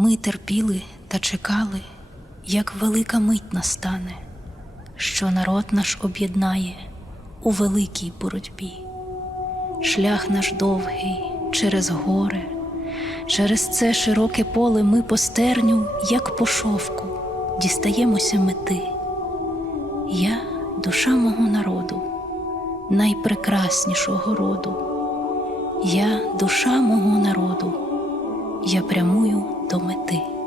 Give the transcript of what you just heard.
Ми терпіли та чекали, як велика мить настане, що народ наш об'єднає у великій боротьбі. Шлях наш довгий через гори, через це широке поле ми по стерню, як по шовку, дістаємося мети. Я душа мого народу, найпрекраснішого роду. Я душа мого народу, я прямую до мети.